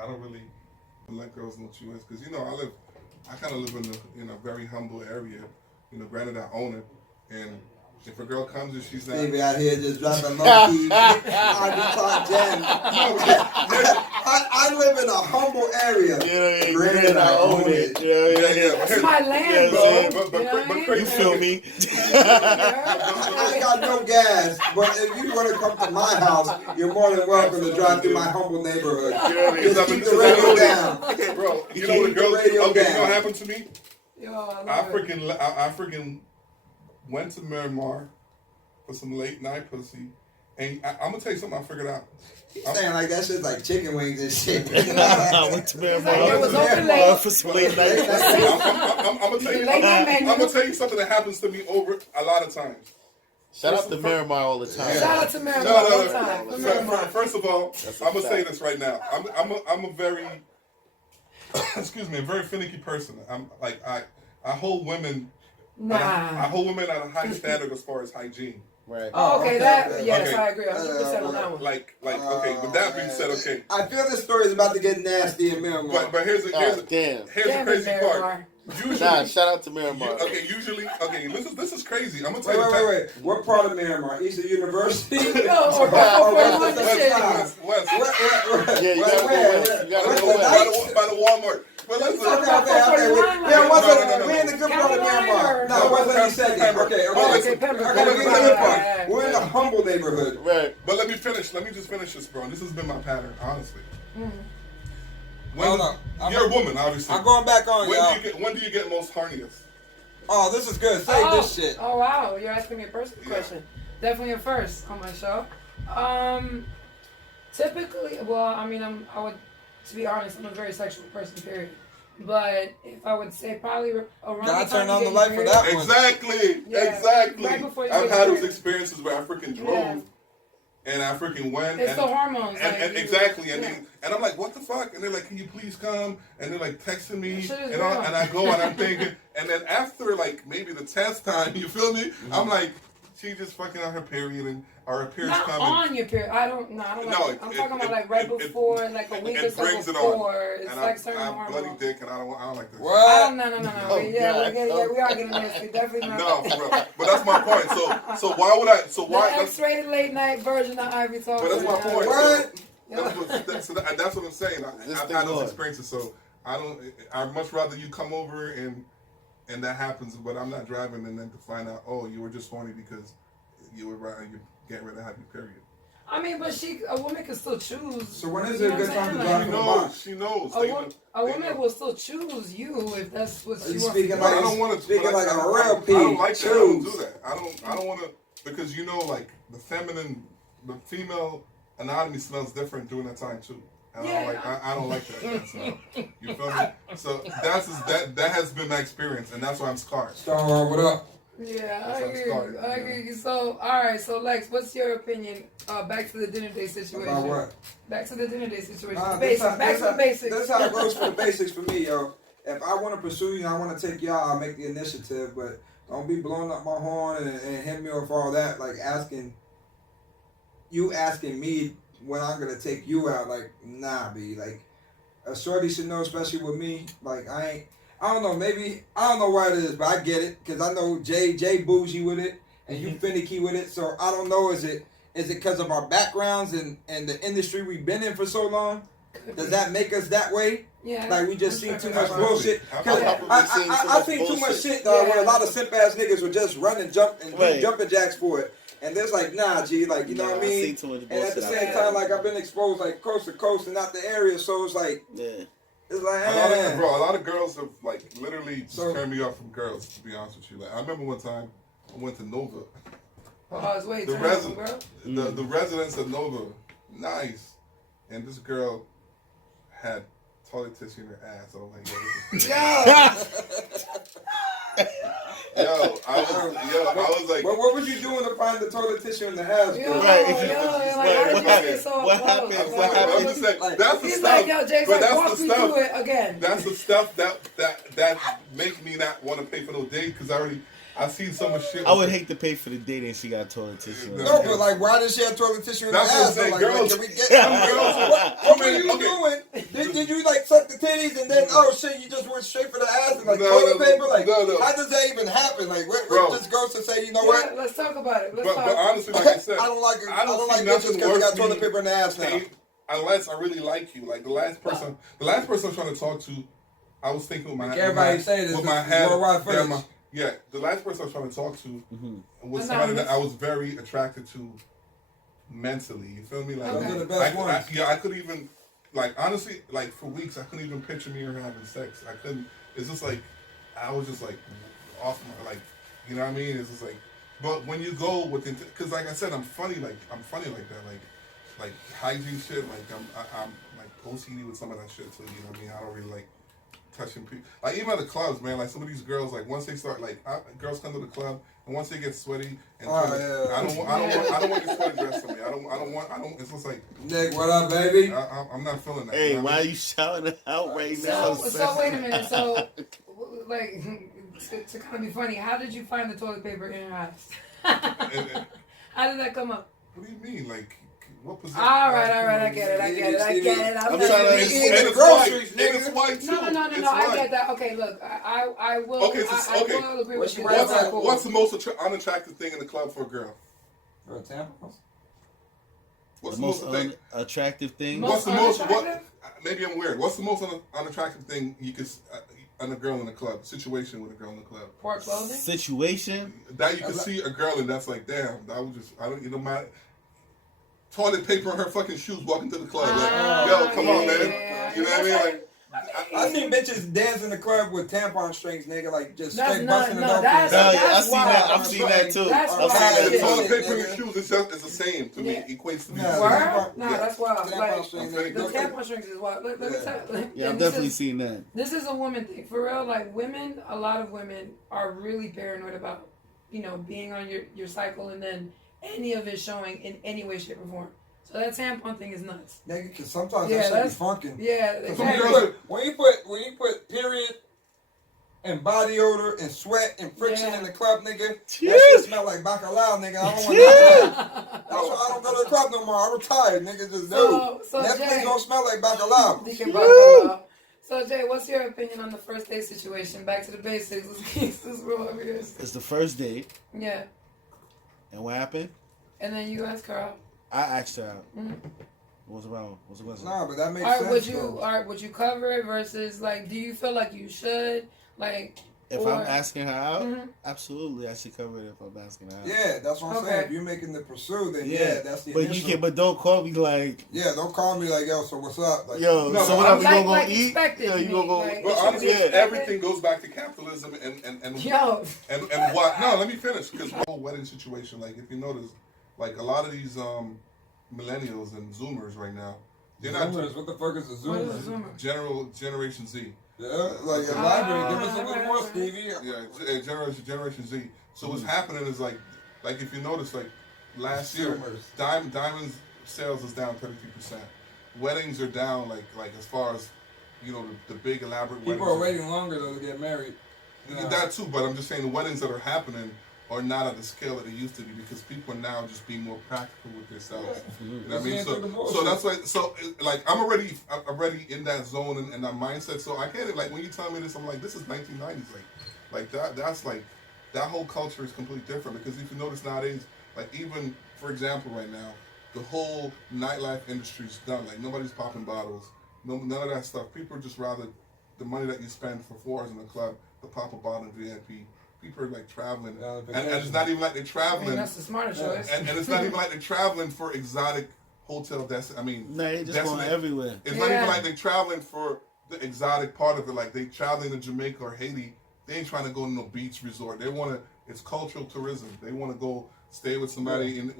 I don't really let girls know what you is because I kind of live in a very humble area. Granted I own it, and if a girl comes and she's not, Stevie out here just dropping low key. I live in a humble area. Granted, I own it. Yeah. That's my land, bro. But You feel me? I ain't got no gas, but if you want to come to my house, you're more than welcome to drive through my humble neighborhood. Just keep the radio down. Okay, bro. You Keep know the girls. radio Okay, you down. know what happened to me? Yo, I I love it. freaking went to Miramar for some late night pussy, and I'm gonna tell you something I figured out. He's saying like that shit's like chicken wings and shit. I went to Miramar It was open late. for some late night. I'm gonna tell you. Late night menu. I'm gonna tell you something that happens to me over a lot of times. Shout out to Miramar all the time. Shout out to Miramar No. all the time. First of all, That's a I'm gonna say fact. this right now. I'm a very excuse me, a very finicky person. I'm like I hold women. I Nah. hold women at a high standard as far as hygiene. Right. Oh, okay, okay. yes, Okay. I agree 100% on that one. Like okay. With that being said, okay. I feel this story is about to get nasty in Miramar. But here's the Damn. here's the Damn it, crazy part. Miramar. Usually, Nah, shout out to Miramar. Okay. This is crazy. I'm gonna tell you. Wait. What part of Miramar? Eastern University? Yo, or West West. Yeah, you gotta go west. You gotta go west. By the Walmart. But listen. Okay. We're in the good part of Miramar. No, West 32nd. Okay. We're in the good part. We're in a humble neighborhood. Right. But let me just finish this, bro. This has been my pattern, honestly. Hold on. You're a woman, obviously. I'm going back on, y'all. When do you get most horniest? Oh, this is good. Save this shit. Oh wow, you're asking me a personal question. Definitely a first on my show. Typically, well, I mean, to be honest, I'm a very sexual person, period. But if I would say probably around Gotta the time turn you on get the light for married- that one. Exactly. Right before you I've get had those married. experiences where I freaking drove Yeah. and I freaking went. It's and, the hormones. and exactly. And I'm like, what the fuck? And they're like, can you please come? And they're like texting me. That shit is And real. I go and I'm thinking. And then after like maybe the 10th time, you feel me? I'm like, she just fucking on her period or her period's Not coming. on your period. I don't like No, it. I'm talking about like right before, like a week or so brings it before. on. It's And like certain I'm bloody hormones. dick and I don't like this. I What? don't, no. Oh, Yeah, God. we are getting nasty. Definitely not. No, for real. But that's my point. So why would I? So The why? X-rated late night version of Ivy Talk. But that's my point. What? That's what I'm saying. This I've thing had those on. experiences, so I'd much rather you come over and that happens, but I'm not driving, and then to find out, oh, you were just horny because you were getting ready to have your period. I mean, but a woman can still choose. So when is You it know a good what time I'm to saying? drive? She knows. A woman will still choose you if that's what Are she you wants. speaking to do. But I don't want to. Speaking like a real I don't pig. like that. I don't Choose. do that. I don't want to because like the female anatomy smells different during that time too. And I don't like that. So, you feel me? So that has been my experience, and that's why I'm scarred. Stonewall, what up? Yeah, That's I how it agree. started, I agree. So, all right. So, Lex, what's your opinion? Back to the dinner date situation. About what? Back to the dinner date situation. Nah, The basics. Back to the basics. That's how it goes for the basics for me, yo. If I want to pursue you, I want to take y'all, I'll make the initiative, but don't be blowing up my horn and hit me with all that, like asking me when I'm going to take you out. Like, nah, B. Like, a shorty should know, especially with me. Like, I don't know, maybe, I don't know why it is, but I get it, because I know Jay bougie with it, and you finicky with it, so I don't know, is it because of our backgrounds and the industry we've been in for so long? Does that make us that way? Yeah. Like we just seen too much Absolutely. bullshit. Cause Absolutely. I seen too much shit, dog, where a lot of simp ass niggas would just run and jump and do jumping jacks for it. And there's like, nah, G, like, you know what I mean? seen too much And at the bullshit same out time, like, I've been exposed, like, coast to coast and out the area, so it's like, Yeah. it's like, A lot of girls have like literally just turned me off from girls. To be honest with you, like I remember one time I went to Nova. Wait, The turn on, bro. the residents of Nova, nice, and this girl had toilet tissue in her ass. I was like, I was like, But what was you doing to find the toilet tissue in the house, bro? What happened? I'm just saying, that's the He's stuff. like, yo, Jay's but like, that's walk the me stuff. through it again. That's the stuff that make me not want to pay for no date because I've seen so much shit. I would hate to pay for the date and she got toilet tissue. No, but like, why did she have toilet tissue in That's the what I'm ass? saying, Like, girls. can we get what were you doing? Did oh shit, you just went straight for the ass and like No, toilet no, paper? Like, no. how does that even happen? Like, what Bro. just goes to say, you know Yeah, what? let's talk about it. Let's But talk. honestly, like I said, I don't like it. I don't see like bitches nothing because they worse got toilet me paper in the ass now. hate unless I really like you. Like the last person I'm trying to talk to, I was thinking with my Like everybody say this with is my head. worldwide fetish. Yeah, the last person I was trying to talk to was Anonymous. somebody that I was very attracted to mentally. You feel me? Like Those are the best ones. I could even like honestly like for weeks I couldn't even picture me or her having sex. I couldn't. It's just like I was just like off my like you know what I mean. It's just like. But when you go with because like I said, I'm funny like that like hygiene shit. Like I'm like OCD with some of that shit too. You know what I mean? I don't really like touching people. Like even at the clubs, man. Like some of these girls, like once they start, like girls come to the club and once they get sweaty, and I don't want your sweaty dress on me. I don't. It's just like Nick, what up, baby? I'm not feeling that. Hey, you know why what I are mean? you shouting out right now? So wait a minute. So, like, to kind of be funny, how did you find the toilet paper in your house? How did that come up? What do you mean? Like what position? All right, I get it. I'm trying to And it's groceries, white. And it's white too. No, It's I white. get that. Okay, look, I will. Okay, so- I okay. will agree What's with you. your That's cool. What's the most unattractive thing in the club for a girl? For a tampon? What's The most unattractive thing? Most What's the most? What? unattractive? Maybe I'm weird. What's the most unattractive thing you could on a girl in the club? Situation with a girl in the club. Poor clothing. Situation? That you can see a girl and that's like, damn. You know my toilet paper on her fucking shoes walking to the club. Like, yo, come on, man. yeah. You know what I mean? Like, I seen bitches dance in the club with tampon strings, nigga, like just That's straight not- busting it no, open. that's- Hell yeah, that's I've seen wild. that. I've seen that too. That's I've wild. seen that the Yeah. toilet too. paper in your nigga. shoes is the same to me. Yeah. Equates to me. Yeah. Word? No, Yeah. that's wild. Tampon Like string, the nigga. tampon strings is wild. Let me Yeah. tell you. Yeah, I've and this definitely is- seen that. This is a woman thing. For real, like women, a lot of women are really paranoid about, being on your cycle and then any of it showing in any way, shape, or form. So that tampon thing is nuts. Nigga, cause sometimes Yeah, that shit be that's- funkin'. Yeah, Cause exactly. when you put period and body odor and sweat and friction Yeah. in the club, nigga, that Yeah. shit smell like bacalao, nigga. I don't want that. That's why I don't go to the club no more. I'm retired, nigga. Just no. So Netflix Jay, don't smell like bacalao. Deacon Bacalao. So Jay, what's your opinion on the first date situation? Back to the basics. Let's keep this real over here. It's the first date. Yeah, And what happened? and then you ask her out. I asked her out. Mhm. What's wrong? What's the question? Nah, but that makes All right, sense. would you cover it versus like? Do you feel like you should like? If or- I'm asking her out, Mhm. absolutely I should cover it if I'm asking her out. Yeah, that's what I'm Okay. saying. If you're making the pursuit, then yeah, that's the But you initial. can, but don't call me like, Yeah, don't call me like, yo, so what's up? Like, yo, No, so but what up? We like- gonna go like eat? expected, Yeah, you you gonna go? mean, like- But It should honestly, be expected. everything goes back to capitalism and Yo, and what? No, let me finish because the whole wedding situation. Like, if you notice, like a lot of these millennials and Zoomers right now, they're not Zoomers, what the fuck is a what Zoomer? is a Zoomer? Generation Z. Yeah, like elaborate. Give us a little more, right. Stevie. Yeah, Generation Z. So what's happening is like if you notice, like last year, Zoomers. diamonds sales is down 33%. Weddings are down like as far as the big elaborate People weddings. are waiting longer though to get married. That too, but I'm just saying the weddings that are happening are not at the scale that they used to be because people are now just being more practical with themselves. You know what I mean? So that's like I'm already in that zone and that mindset. So I get it. Like when you tell me this, I'm like, this is 1990s. Like that's like that whole culture is completely different because if you notice nowadays, like even for example, right now, the whole nightlife industry's done. Like nobody's popping bottles. None of that stuff. People are just rather the money that you spend for 4 hours in the club to pop a bottle in VIP. People are like traveling, and it's not even like they're I traveling. mean, that's the smarter choice. And it's not even like they're traveling for exotic hotel Nah, they just going everywhere. It's not Yeah. even like they're traveling for the exotic part of it. Like they traveling to Jamaica or Haiti. They ain't trying to go to no beach resort. They want to. It's cultural tourism. They want to go stay with somebody in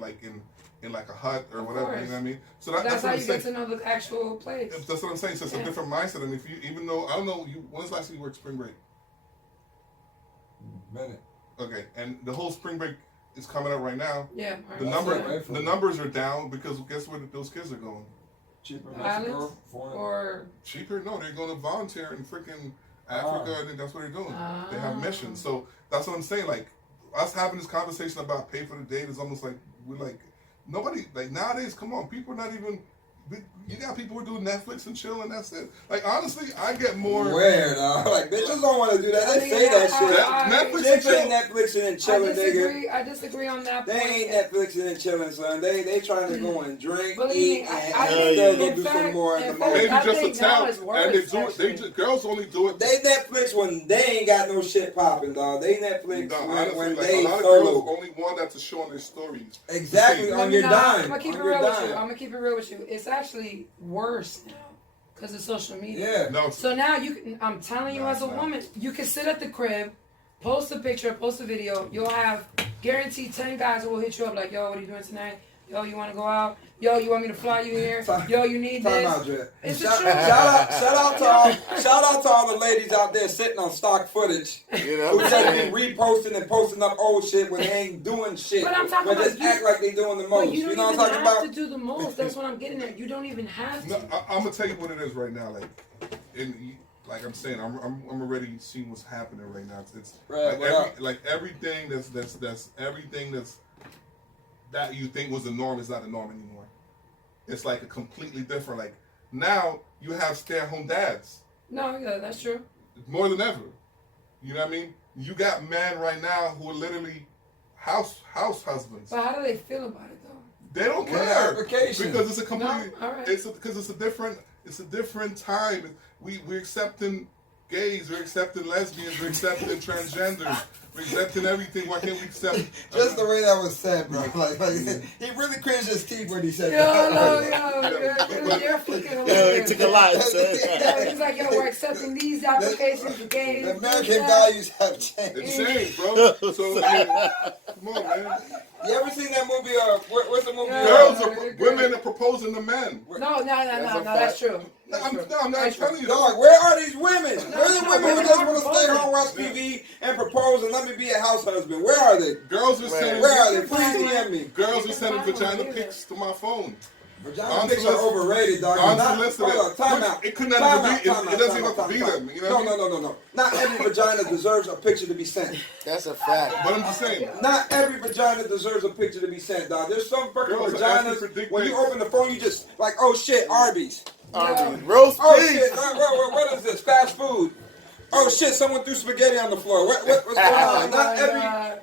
like a hut or Of whatever. course. You know what I mean? So That's that's how what I'm you saying. get to know the actual place. That's what I'm saying. So it's a different mindset. And if you even though I don't know when's the last time you worked spring break? Minute. Okay, and the whole spring break is coming up right now. Yeah. The numbers are down because guess where those kids are going? Cheaper Islands? Mexico, foreign. Or Cheaper? No, they're going to volunteer in freaking Africa. I think that's what they're doing. They have missions. So that's what I'm saying. Like us having this conversation about pay for the date is almost like we're like nobody like nowadays. Come on, people are not even You got people who do Netflix and chill, and that's it. Like honestly, I get more. Where though? Like bitches don't want to do that. They I mean, say that shit. Netflix and Chicks chill. ain't Netflixing and chilling, nigga. I disagree on that They point. ain't Netflixing and chilling, son. They trying to go and drink, Believe eat, me, and I still think, go in do some fact- more in the in fact, morning. Maybe I just a think now talent, it's worse, and they actually. just girls only do it. They Netflix when they ain't got no shit popping, dog. They Netflix No, when, honestly, when like, they a lot of girls solo. only want that to show on their stories. Exactly, See, on your I'm dime. gonna keep On it your real with you. dime. I'm gonna keep it real with you. It's actually worse now because of social media. Yeah. No, So now you can. I'm telling you, No, as a no. woman, you can sit at the crib, post a picture, post a video. You'll have guaranteed 10 guys who will hit you up like, "Yo, what are you doing tonight? Yo, you want to go out? Yo, you want me to fly you here? Yo, you need Time this." out, Dre. It's the Shout truth. out to all the ladies out there sitting on stock footage You know who what I'm just saying? be reposting and posting up old shit when they ain't doing shit. But I'm talking But about just you- act like they doing the But most. you You don't know what even I'm talking have about? to do the most. That's what I'm getting at. You don't even have to. No, I'm gonna tell you what it is right now. Like I'm saying, I'm already seeing what's happening right now. It's Right, what up? like everything that's everything that you think was the norm is not the norm anymore. It's like a completely different. Like now you have stay-at-home dads No, yeah, that's true. more than ever. You know what I mean? You got men right now who are literally house husbands. But how do they feel about it though? They don't What care application? because it's a completely. No? All right. Because it's a different time. We're accepting gays, we're accepting lesbians, we're accepting transgenders, we're accepting everything. Why can't we accept? Just the way that was said, bro. Like he really cringed his teeth when he said Yo, that. you're freaking Yo, hilarious. it took a lot, son. Yo, he's like, yo, we're accepting these applications for gays. The American values have It's changed. changed, bro. So I mean, come on, man. You ever seen that movie? What's the movie? Girls Yeah, are yeah, women are proposing to men. No, a that's true. No, That's true. I'm not That's true. telling you. Dog, where are these women? Where are the no, women who women just are want to stay proposing. home, watch TV, and propose and let me be a house husband? Where are they? Girls are sending. Where are they? can Please find DM me. Girls are You sending can find vagina one pics to my phone. Vagina pics are overrated, dog. Unsolicited. Hold on, time out. It couldn't Time have out, be. time It out, doesn't time even out, have to be time out. them. You know what I mean? No. Not every vagina deserves a picture to be sent. That's a fact. But I'm just saying. Not every vagina deserves a picture to be sent, dog. There's some fucking Girls are asking for vaginas, dick when you pics. open the phone, you just, like, oh shit, Arby's. Roast Oh beef. shit, what is this? Fast food. Oh shit, someone threw spaghetti on the floor. What's going on?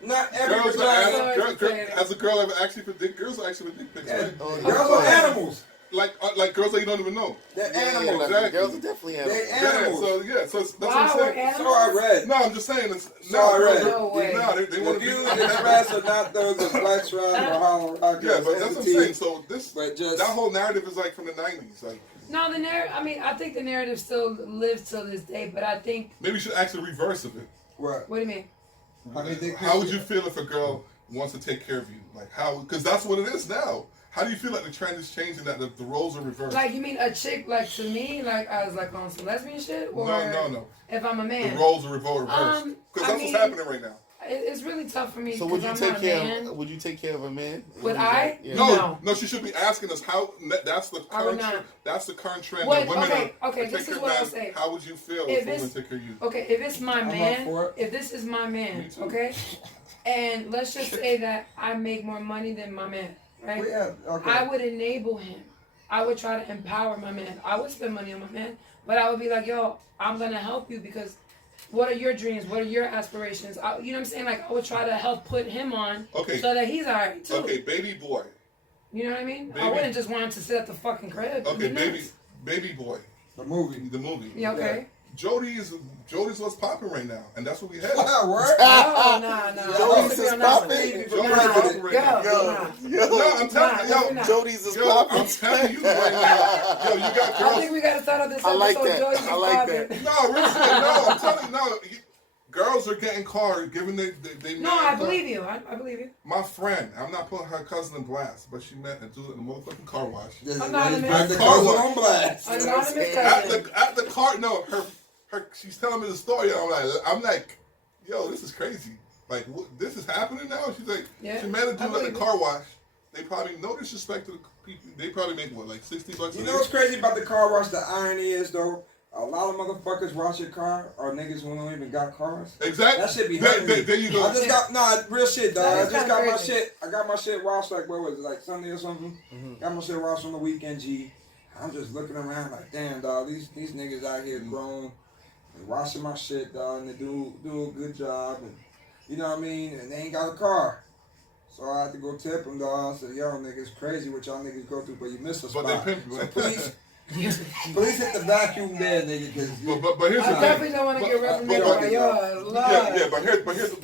Not every Girls vagina. as a girl ever actually for dick. Girls are actually for dick pics, right? Oh, Girls are animals. Like girls that you don't even know. They're Yeah, animals. like, exactly. girls are definitely animals. They Yeah, animals. so that's Wow, what I'm we're saying. animals. So I read. No, I'm just saying. So I read. No way. they The want to views be. expressed are not those of Black Shrine or Hollow Rock. Yeah, but that's what I'm saying. So But just that whole narrative is like from the '90s. Like No, the narrative. I mean, I think the narrative still lives till this day. But I think. maybe you should actually reverse of it. what? What do you mean? I mean, they How would you feel if a girl wants to take care of you? Like how? Because that's what it is now. How do you feel like the trend is changing? That the roles are reversed. Like you mean a chick like to me like I was like on some lesbian shit or No. if I'm a The man. roles are reversed. Because I that's mean, what's happening right now. It's really tough for me So because would you I'm take not a care? man. Would you take care of a man? Would I? Yeah. No, No. she should be asking us how. That's the I would current. not. That's the current trend. What- that women okay, are. okay, take this care is of what I'll men. say. How would you feel If if women it's- take care of you? Okay, if it's my I'm man, up for it. if this is my man, Me too. okay, and let's just say that I make more money than my man, right? Well, yeah, okay. I would enable him. I would try to empower my man. I would spend money on my man, but I would be like, yo, I'm gonna help you because what are your dreams? What are your aspirations? You know what I'm saying? Like I would try to help put him on Okay. so that he's alright too. Okay, baby boy. You know what I mean? I Baby. wouldn't just want him to sit at the fucking crib. Okay, Be nuts. baby boy. The movie. The movie. Yeah, okay. Jody's what's popping right now, and that's what we have. Word? Oh, nah. Jody's is popping. Baby for Jody's president. popping right now. Yo, I'm telling Nah, you, nah. Jody's is yo, popping. I'm telling you right now. Yo, you got I girls. think we gotta start off this I episode. like that. Joyce I like Poppin'. that. No, really, no, I'm telling you, no. Girls are getting cars, giving they No, I believe you. I believe you. My friend, I'm not putting her cousin in blast, but she met a dude at the motherfucking car wash. This is Anonymous. where he's back to Car cousin wash. on blast. Anonymous At cousin. the car, no, her, she's telling me the story. I'm like, yo, this is crazy. Like, this is happening now? She's like, Yeah, she met a I dude at believe the it. car wash. They probably, no disrespect to the people, they probably make what, like $60 a You day? know what's crazy about the car wash? The irony is, though, a lot of motherfuckers wash your car are niggas who don't even got cars. Exactly. That shit be hurting me. There you go. I just got real shit, dog. That I is just kinda got my crazy. shit. I got my shit washed like what was it, like Sunday or something. Mm-hmm. Got my shit washed on the weekend, G. I'm just looking around like, damn, dog, these niggas out here grown and washing my shit, dog, and they do a good job, and you know what I mean, and they ain't got a car. So I had to go tip them, dog. I said, yo, nigga, it's crazy what y'all niggas go through, but you miss a spot. But they pimp you. So please hit the vacuum there, nigga, because but here's I the definitely thing. don't want to get represented but- by yours. Yeah,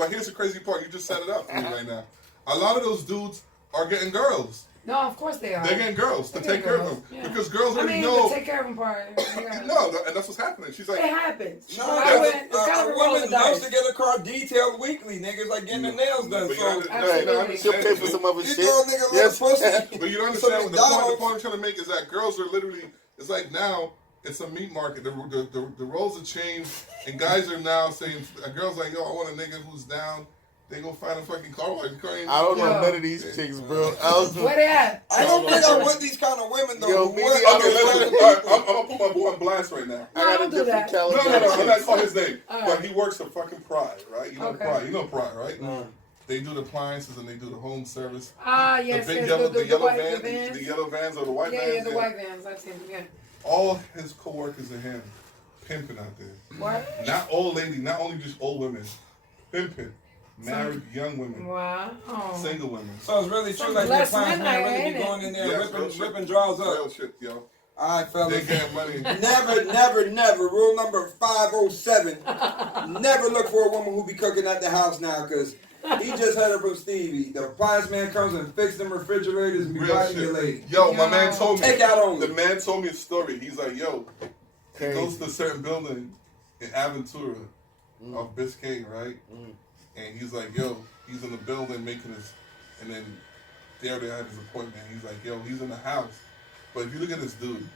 but here's the crazy part. You just set it up for me right now. A lot of those dudes are getting girls. No, of course they are. They're getting girls to They're take getting care of girls, them yeah. because girls I already mean, know. the take care of them part. No, and that's what's happening. She's like, It happens. no, I went, it's kind of a a roll of woman the loves dice. to get a car detailed weekly, niggas like getting their nails done. But So you Absolutely. She'll pay for some other you shit. throw a nigga a Yes. little pussy. but you don't Some understand. The McDonald's. point I'm trying to make is that girls are literally. It's like now it's a meat market. The roles have changed, and guys are now saying, a girl's like, yo, I want a nigga who's down. They go find a fucking car. Like, I don't know Yo. none of these chicks, bro. Where they at? I don't think I'm with these kind of women though. Yo, who maybe want- I Okay, don't listen. know. All right, I'm gonna put my boy on blast right now. I got don't a do different that. No, caliber. I'm not calling his name. All But right. he works at fucking Pride, right? You know Okay. Pride. You know Pride, right? Mm. They do the appliances and they do the home service. Ah, yes, the big yes, yellow, the yellow white van, the vans. the yellow vans or the white Yeah, vans. yeah, the white vans. I've seen them, yeah. All his coworkers and him pimping out there. What? Not old lady, not only just old women, pimping, married young women, Wow. Oh. single women. So it's really Some true, like your blessed clients men, man really ain't be it? going in there Yes, real shit. ripping draws up. Real shit, yo. All right, They fellas. getting money. Never. Rule number 507. Never look for a woman who be cooking at the house now, because he just heard it from Stevie. The appliance man comes and fix them refrigerators and be Real biting your shit. lady. Yo, my Yo. man told me. Take out only. The man told me a story. He's like, yo, he Crazy. goes to a certain building in Aventura off Biscayne, right? Mm. And he's like, yo, he's in the building making his, and then there they have his appointment. He's like, yo, he's in the house. But if you look at this dude,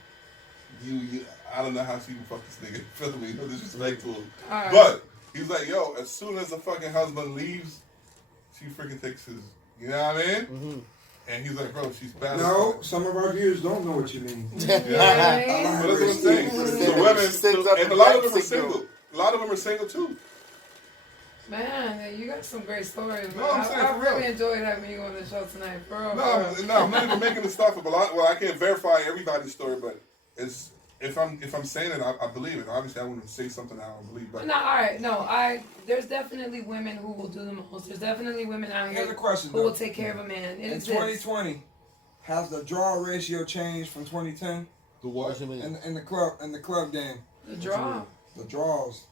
I don't know how she even fuck this nigga. Feel me? No disrespect to him. All right. But he's like, yo, as soon as the fucking husband leaves, she freaking takes his, you know what I mean? Mm-hmm. And he's like, bro, she's bad. No, some of our viewers don't know what you mean. Yeah. Yeah. But that's what I'm saying. Mm. So women, Sends up and the a lot of them black are single. A lot of them are single too. Man, you got some great stories. No, Man. I'm saying I for really real. enjoyed having you on the show tonight, bro. No, I'm not even making this stuff up. Well, I can't verify everybody's story, but it's if I'm saying it, I believe it. Obviously, I wouldn't say something I don't believe. But No, all right, no, there's definitely women who will do the most. There's definitely women out Here's here a question, who will though. take care of a man. It In exists. 2020, has the draw ratio changed from 2010 the What what? you mean? in the club game? The draw, The draws.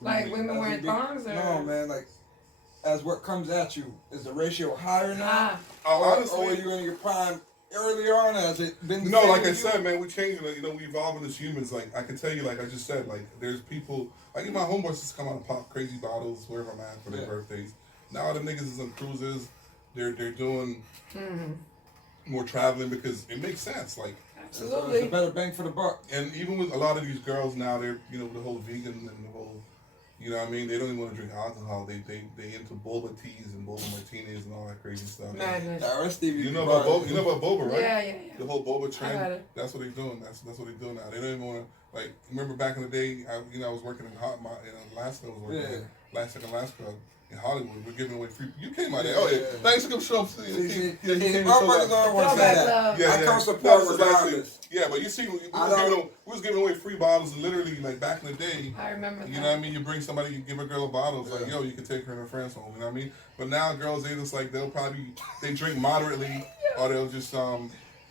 like women As wearing it be- thongs, or No, man, like as what comes at you, is the ratio higher now? Ah, Oh, Or honestly, are you in your prime earlier on? Has it been the no, same like I with you? said, man, we're changing it. You know, we evolving as humans. Like I can tell you, like I just said, like there's people like even my homeboys just come out and pop crazy bottles wherever I'm at for their Yeah. birthdays. Now the niggas is on cruises. They're doing mhm. more traveling because it makes sense. Like It's a Absolutely. better bang for the buck. and even with a lot of these girls now, they're the whole vegan and the whole. You know what I mean? They don't even want to drink alcohol. They into boba teas and boba martinis and all that crazy stuff. Madness. Yeah, that's Stevie. You know about boba? You know about boba, right? Yeah. The whole boba I got trend. it. That's what they're doing. That's what they're doing now. They don't even want to like. Remember back in the day, I was working in Alaska. I was working in Alaska in Hollywood. We're giving away free. You came out there. Oh yeah. Yeah. Thanks for coming show up. See, Yeah, you came to show motherfuckers up. don't want to say Throwback that. love. I come support No, this is actually- regardless. Yeah, but you see, we I was giving away free bottles, and literally like back in the day. I remember that. You know what I mean? You bring somebody, you give a girl a bottle. It's like, Yeah. yo, you can take her and her friends home. You know what I mean? But now girls, they just like they drink moderately, or they'll just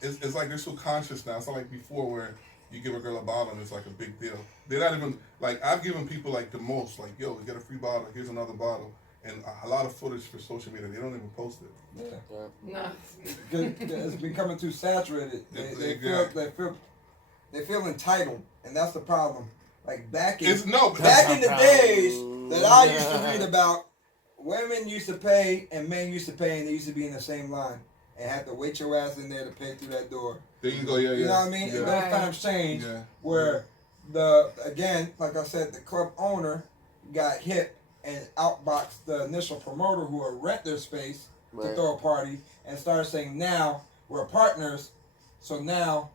It's like they're so conscious now. It's not like before where you give a girl a bottle and it's like a big deal. They're not even like I've given people like the most, like yo, you get a free bottle. Here's another bottle, and a lot of footage for social media. They don't even post it. Yeah. No. It's becoming too saturated. They Exactly. feel entitled, and that's the problem. Like back in It's no, but back that's in the days that I used to read about, women used to pay and men used to pay, and they used to be in the same line and have to wait your ass in there to pay through that door. there you go. Yeah, yeah. You know what I mean? Yeah. And those times changed. Yeah. Where again, like I said, the club owner got hit and outboxed the initial promoter who would rent their space to Right. throw a party and started saying, now we're partners, so now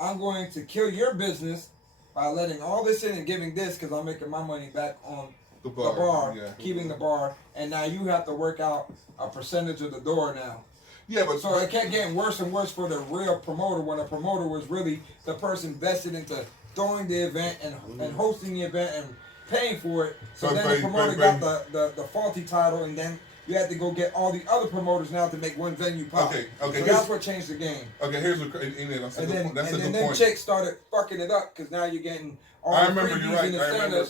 I'm going to kill your business by letting all this in and giving this because I'm making my money back on The the bar, Yeah. keeping the bar, and now you have to work out a percentage of the door now. Yeah, but So it kept getting worse and worse for the real promoter when the promoter was really the person vested into throwing the event and hosting the event and paying for it. So then the promoter got the faulty title, and then you had to go get all the other promoters now to make one venue pop. Okay. So that's what changed the game. Okay, here's what. That's a good point. That's a good then point. chicks started fucking it up because now you're getting all I the remember freebies you're right. and the I remember.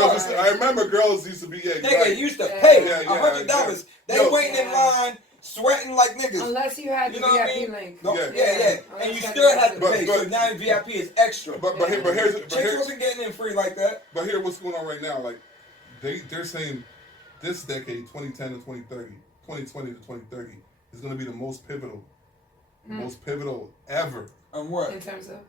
standards. I remember girls used to be. Yeah, Nigga right. used to pay Yeah, $100. They Yo. waiting in line, sweating like niggas. Unless you had the You know what I VIP mean? link. No, Yeah. yeah. Oh, And you that's still gotta had to be pay. But- So now VIP is extra. But Yeah. Chicks wasn't getting in free like that. But here, what's going on right now? Like, they're saying this decade, 2010 to 2030, 2020 to 2030, is going to be the most pivotal ever. And what? In terms of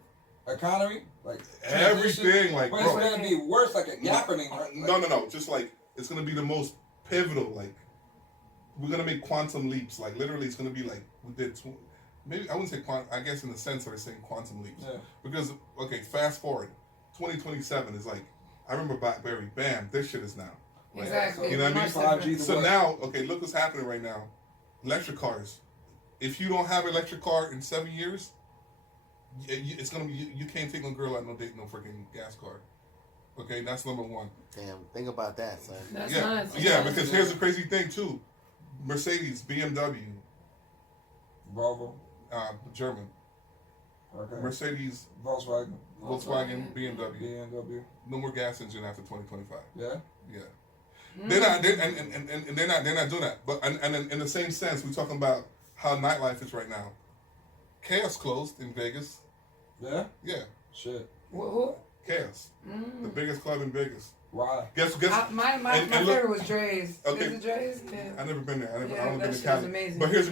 Economy? Like Everything, like, But bro. it's gonna be worse, like a happening. Right? No. Just like it's going to be the most pivotal. Like, we're going to make quantum leaps. Like, literally, it's going to be like we did. Maybe I wouldn't say quantum. I guess in the sense they're saying quantum leaps. Yeah. Because okay, fast forward, 2027 is like I remember BlackBerry. Bam, this shit is now. exactly. You know what I mean? Much 5G different. So now, okay, look what's happening right now. Electric cars. If you don't have an electric car in 7 years, it's gonna be you can't take no girl out no date no freaking gas car. Okay, that's number one. Damn, think about that, son. That's Yeah, nuts. yeah. Because here's the crazy thing too. Mercedes, BMW, Volvo. German, Okay. Mercedes, Volkswagen. Volkswagen, BMW. BMW. No more gas engine after 2025. Yeah. Yeah. They're not, and they're not doing that. But and in the same sense, we're talking about how nightlife is right now. Chaos closed in Vegas. Yeah. Yeah, Shit. Who? Chaos, the biggest club in Vegas. Why? Guess. My and look- favorite was Dre's. Okay. Is it Dre's? Yeah. I never been there. I Yeah, don't that been to shit Cali. was amazing. But here's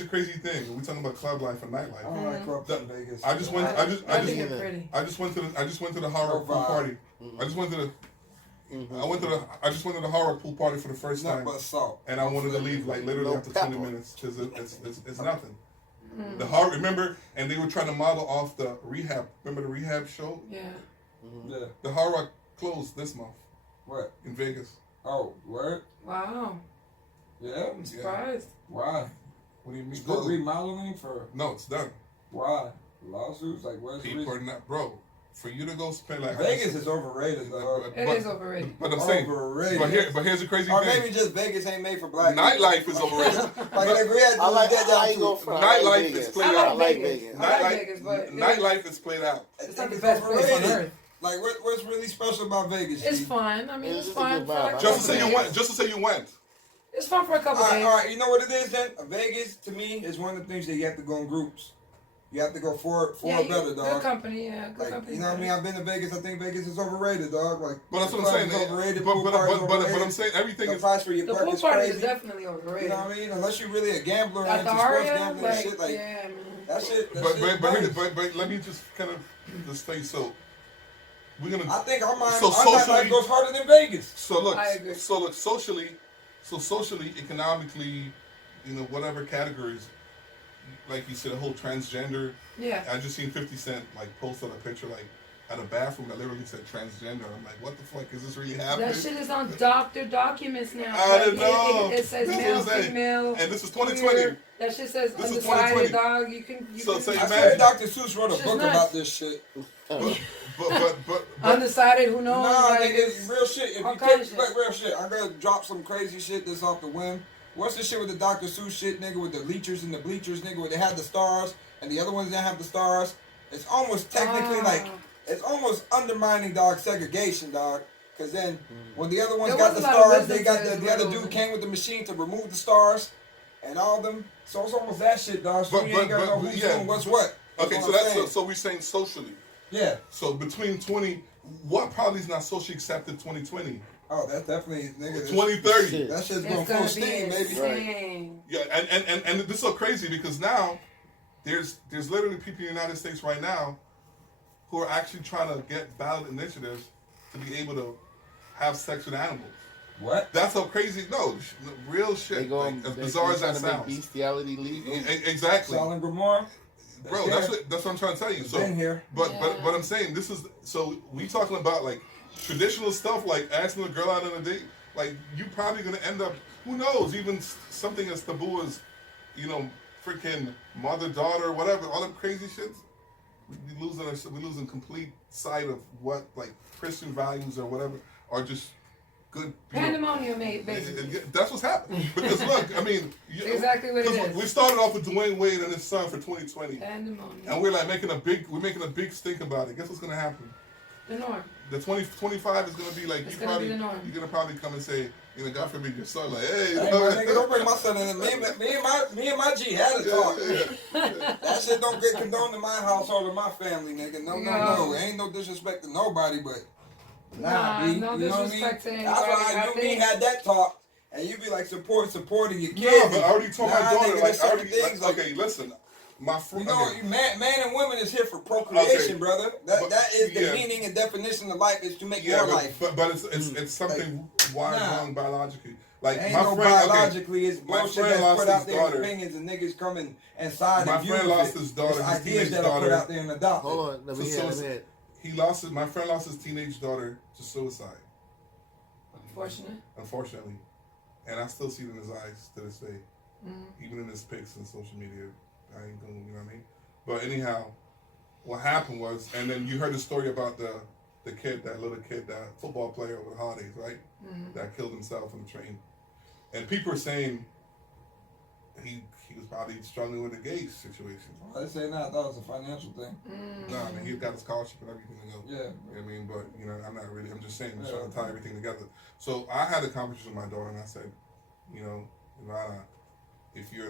the crazy thing. We're talking about club life and I nightlife. don't like clubs in Vegas. I just went. I think it's pretty. I just went to the horror No pool vibe. party. I just went to the. I just went to the horror pool party for the first Nothing time, but salt. and I wanted to leave like literally No after 20 pepper. minutes because it's nothing. The horror, remember, and they were trying to model off the rehab. Remember the rehab show? Yeah. Yeah. The Hard Rock closed this month What? in Vegas. Oh, word? Wow. Yeah. I'm surprised. Why? What do you mean? Still remodeling for No, it's done. why? Lawsuits? Like where's the People are reason? not, bro. For you to go spend like Vegas is overrated, though. It is overrated. But I'm saying, Overrated. but here's the crazy Or thing. maybe just Vegas ain't made for black Nightlife people. is overrated. Like if we had to I like. get down I ain't to gonna it. front. Nightlife I like is Vegas. played I out. like like Vegas. Vegas. I like Vegas, but Nightlife is played out. I it's think not the it's best place on overrated. earth. Like what's really special about Vegas? It's G? fun. I mean, It's it's just a fun. good For vibe. like a Just to couple say you days. went. Just to say you went. It's fun for a couple All days. right, you know what it is then? Vegas to me is one of the things that you have to go in groups. You have to go for Yeah, or better, good dog. company. Yeah, good Like, company. you know what I mean? I've been to Vegas. I think Vegas is overrated, dog. Like, But that's the what I'm saying. club is overrated. But Pool party's but overrated. I'm saying everything The is. price for your The park pool is party crazy. is definitely You overrated. know what I mean? Unless you're really a gambler At and the into sports Aria, gambling like, and shit, like yeah, man. that shit. That But shit but, nice. but let me just kind of just say so. We're gonna. I think our So nightlife socially- goes harder than Vegas. So look, I agree. socially, economically, whatever categories, like you said, the whole transgender. Yeah. I just seen 50 Cent like post on a picture like at a bathroom that literally said transgender. I'm like, what the fuck is this really happening? That shit is on doctor documents now. I don't Like, know. It says That's male, what I'm saying. female. And this is 2020. queer. That shit says This is undecided, 2020. dog. You can. So say I Imagine. swear Dr. Seuss wrote a Shit's book nuts. about this shit. But Undecided. Who knows? Nah, like, nigga, it's real shit. If all you kind take of shit. like real shit, I'm gonna drop some crazy shit that's off the whim. What's the shit with the Dr. Seuss shit, nigga, with the leechers and the bleachers, nigga, where they had the stars and the other ones didn't have the stars? It's almost technically like it's almost undermining dog segregation, dog. Cause then when the other ones There got was the a lot of stars, they wisdom got to the his other riddles. dude came with the machine to remove the stars and all them. So it's almost that shit, dog. So you ain't gotta know who's doing what's what. okay, That's so what I'm that's saying. so we're saying socially. Yeah. So between 20, what probably is not socially accepted 2020, Oh, that's definitely nigga. this- 2030. Shit. That shit's It's going gonna full be steam, baby. insane. Yeah, and this is so crazy because now there's literally people in the United States right now who are actually trying to get ballot initiatives to be able to have sex with animals. What? That's how crazy. No, real They shit. going Like, as bizarre as that trying to make sounds. bestiality legal. Exactly, Solid Gomorrah? bro. That's what I'm trying to tell you. So, Been here. but I'm saying this is so we talking about like traditional stuff like asking a girl out on a date. Like you probably gonna end up. Who knows? Even something as taboo as freaking mother, daughter, whatever, all them crazy shits. We losing complete sight of what like Christian values or whatever are just good. Pandemonium, mate, basically. That's what's happening. Because look, I mean, exactly what it is. We started off with Dwayne Wade and his son for 2020, Pandemonium. and we're like making a big stink about it. Guess what's gonna happen? The norm. The 2025 is gonna be like It's you're gonna be the norm. gonna probably come and say, God forbid your son, like, hey, Hey, my nigga, don't bring my son in. Me and my G had a talk. That shit don't get condoned in my household or my family, nigga. No. Ain't no disrespect to nobody, but Nah, B, no you know what I mean? disrespect to anybody. That's why I you and me think- had that talk, and you be like supporting your kids. No, but I already told my daughter, nigga, like, there's I certain already, things like, like, okay, listen, my friend, you know, man and women is here for procreation, Okay. brother. But- That is the yeah. meaning and definition of life is to make yeah, more life. but it's something wired Nah. wrong biologically. Like Ain't my no friend, biologically, it's my bullshit friend that's lost put out his there daughter. in opinions and niggas come inside My and use friend lost it. his daughter, It's his ideas teenage that are put daughter. out there and adopted. Hold on, let me hear. My friend lost his teenage daughter to suicide, Unfortunate. unfortunately, and I still see it in his eyes to this day, Mm-hmm. even in his pics and social media. I ain't gonna, you know what I mean? But anyhow, what happened was, and then you heard the story about the little kid, that football player with Holidays, right? Mm-hmm. That killed himself on the train. And people are saying he was probably struggling with a gay situation. I say not. That was a financial thing. No, I mean, he got a scholarship and everything to go. Yeah. You know what I mean? But, I'm just saying, I'm Yeah. trying to tie everything together. So I had a conversation with my daughter and I said, Ivana, if you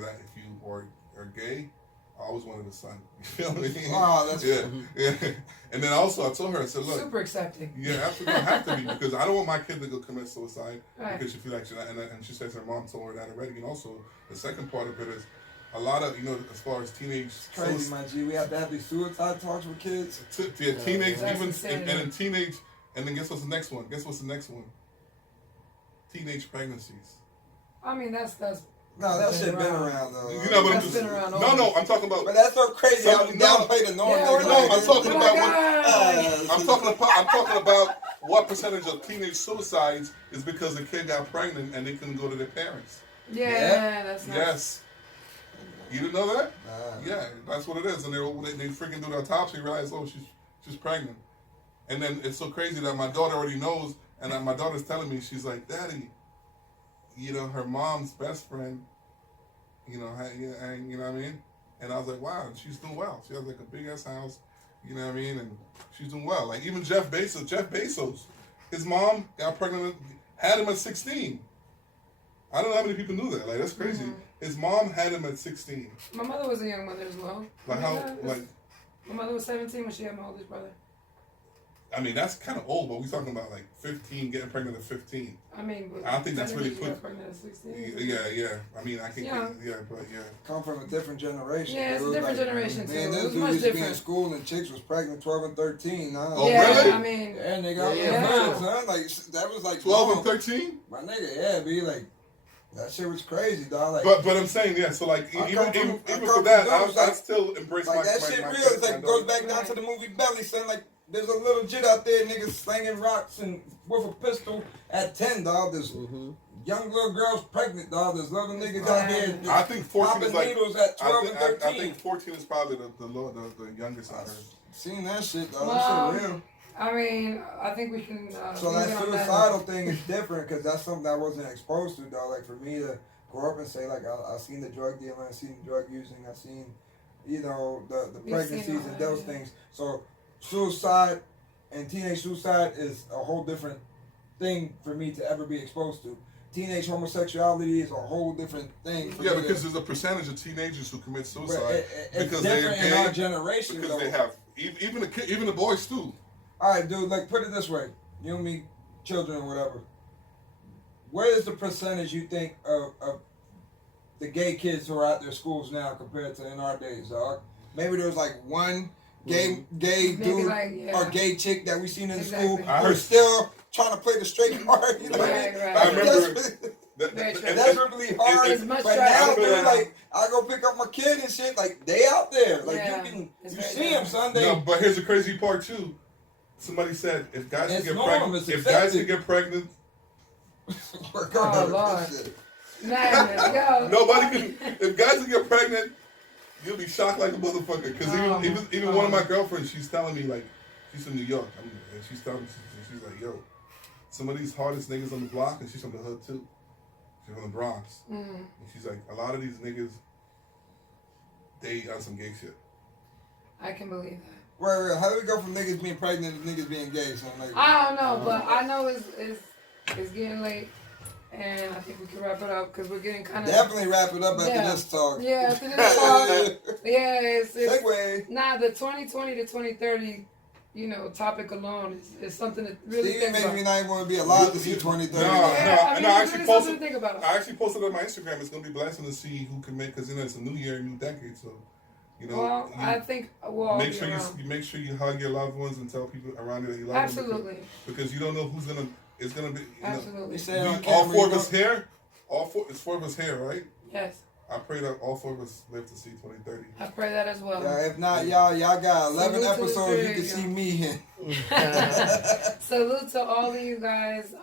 are gay, I always wanted a son. You feel me? Oh, that's yeah. And then also I told her, I said, look, Super accepting. yeah, absolutely have to be, because I don't want my kid to go commit suicide Right. because she feels like and she says her mom told her that already. And also the second part of it is a lot of as far as teenage crazy, my G. We have to have these suicide talks with kids. teenage That's even insane. and in teenage, and then guess what's the next one? Teenage pregnancies. I mean, that's No, that shit been around. around though. You know, but I'm That's just been around no. I'm talking about. But that's so crazy how we No. downplay the norm. Yeah, nigga. we're No, like, I'm talking oh about my what- God. I'm talking about what percentage of teenage suicides is because the kid got pregnant and they couldn't go to their parents. Yeah, that's not. Yes. You didn't know that? Nah. Yeah, that's what it is. And they freaking do the autopsy, realize, oh, she's pregnant. And then it's so crazy that my daughter already knows, and that my daughter's telling me, she's like, Daddy, her mom's best friend, you know what I mean? And I was like, wow, she's doing well. She has like a big ass house, you know what I mean? And she's doing well. Like even Jeff Bezos, his mom got pregnant, had him at 16. I don't know how many people knew that. Like that's crazy. His mom had him at 16. My mother was a young mother as well. Like My mother was 17 when she had my oldest brother. I mean, that's kind of old, but we're talking about like 15, getting pregnant at 15. I mean, but I don't think that's really technically she quick. got pregnant at 16. Yeah. I mean, I can, Yeah. but yeah. Come from a different generation. Yeah, it's a dude. different Like, generation, Man, too. this It was dude much used to be in different. school and chicks was pregnant 12 and 13. Oh, yeah, really? I mean, Yeah, nigga, I'm Yeah. yeah. son. Like that was like 12 long. and 13? My nigga, yeah, be like that shit was crazy, dog. Like, But I'm saying, yeah, so like, I even come for from that, dudes, I like- still embrace like my that my, shit my real. kids, It's like my goes daughter. back down to the movie Belly, son. Like there's a little jit out there, niggas slinging rocks and with a pistol at 10, dog. There's young little girls pregnant, dog. There's little niggas out here. I think 14 popping is like, needles at 12 and 13. I think 14 is probably the youngest I heard. Seen that shit, dog. Well, that shit real. I mean, I think we can. So leave that it on suicidal thing is different because that's something I wasn't exposed to, dog. Like for me to grow up and say like I seen the drug dealing, I seen drug using, I seen, the We've pregnancies seen all and that, those yeah. things. So suicide and teenage suicide is a whole different thing for me to ever be exposed to. Teenage homosexuality is a whole different thing. For Yeah, me because to, there's a percentage of teenagers who commit but suicide it's because different they're in our gay, generation. because though. they have even the boys too. All right, dude. Like, put it this way: you and me, children or whatever. Where is the percentage you think of the gay kids who are at their schools now compared to in our days, dog? Maybe there was like one gay Maybe dude like, yeah. or gay chick that we seen in Exactly. school I who's heard- still trying to play the straight card. You know what I mean? Right. I remember Very true. Desperately hard. It's much But tried now, out dude, there. like I go pick up my kid and shit. Like they out there. Like Yeah, you it's can very see true. them Sunday. No, but here's the crazy part too. Somebody said if guys It's can get normal, pregnant, it's if guys accepted. can get pregnant, Work Oh, on Lord. that shit. Madness, yo. Nobody can. If guys can get pregnant, you'll be shocked like a motherfucker. Because even one of my girlfriends, she's telling me like, she's from New York, and she's telling me, she's like, yo, some of these hardest niggas on the block, and she's from the hood too. She's from the Bronx, and she's like, a lot of these niggas, they on some gay shit. I can believe that. Right. How do we go from niggas being pregnant to niggas being gay? So like, I don't know, but I know it's getting late, and I think we can wrap it up because we're getting kind of definitely wrap it up after this talk. Yeah, after this talk. Yeah, it's Segue. Nah, the 2020 to 2030, topic alone is something that really Stevie think makes about. me not even want to be alive to see 2030. I actually really posted. something to think about. I actually posted on my Instagram. It's gonna be blessing to see who can make, because it's a new year, new decade. So, Well, I think we'll make sure you hug your loved ones and tell people around you that you love them. Absolutely. Because you don't know who's gonna. It's gonna be. Absolutely. All four of us here. It's four of us here, right? Yes. I pray that all four of us live to see 2030. I pray that as well. Yeah, if not, y'all got 11 Salute to the episodes. You spirit, can see me in. Salute to all of you guys.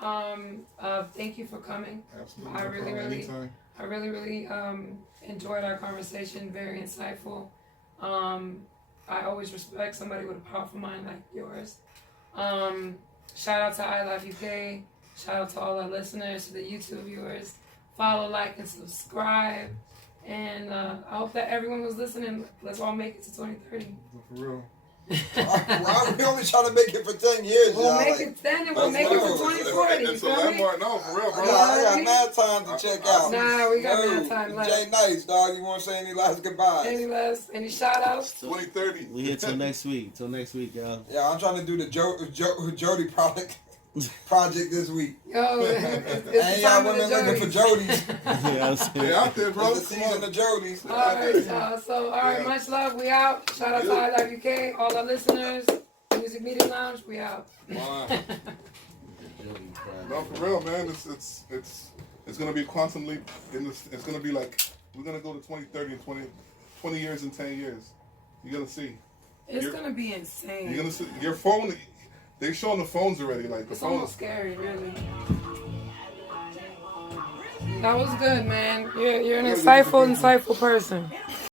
Thank you for coming. Absolutely. I no really, problem. really- Anytime. I really enjoyed our conversation. Very insightful. I always respect somebody with a powerful mind like yours. Shout out to I Love UK. Shout out to all our listeners, to the YouTube viewers. Follow, like, and subscribe. And I hope that everyone was listening. Let's all make it to 2030. For real. We only trying to make it for 10 years, We'll y'all. make Like, it then, and we'll make it for 2040. You It's a feel me? landmark. No, for real, I bro. got mad time to check out. Nah, we got mad time left. Jay Nice, dog. You want to say any last goodbyes? Any shout outs? 2030. We here till next week. Till next week, y'all. Yeah, I'm trying to do the Jody project this week. Yo, it's And y'all women looking for Jodies. Yeah, I'm saying. They out there, bro. It's the season of Jodies. All right, y'all. All right, much love. We out. Shout out to I Love UK, all our listeners. Music Media Lounge, we out. No, for real, man. It's gonna be a quantum leap. It's gonna be like we're gonna go to 2030 and 20 years and 10 years. You're gonna see. It's gonna be insane. You're gonna see your phone. They're showing the phones already. Like the It's phones. almost scary, really. That was good, man. You're an insightful person.